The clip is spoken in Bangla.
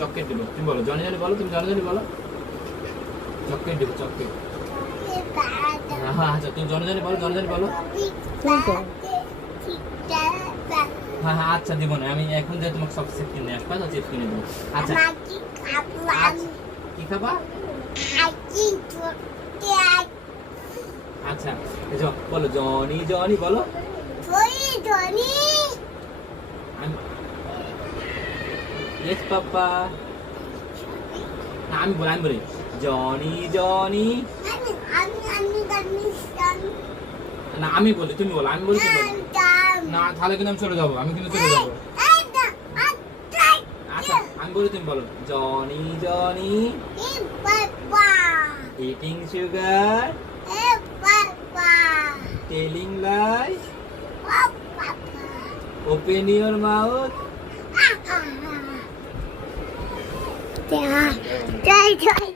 চকলেট দিব। তুমি বলো জনি জনি বলো, তুমি জনি জনি বলো। চকলেট দিব, চকলেট। হ্যাঁ আচ্ছা তুমি জনি জনি বলো, জনি জনি বলো। হ্যাঁ হ্যাঁ আচ্ছা দিব না, আমি এখন যে তোমাকে সব সেট কিনে আসবা তো চিপস কিনে দেবো। আচ্ছা কি খাবা? আচ্ছা এই যে বলো জনি জনি বলো। ইয়েস পাপা। না আমি বলি জনি জনি। না আমি বলি, তুমি বলো, আমি বলি তুমি বলো। না তাহলে কিন্তু আমি চলে যাবো, আমি কিন্তু চলে যাবো। আচ্ছা আমি বলি তুমি বলো Johnny Johnny eating sugar telling lines open your mouth. Trời trời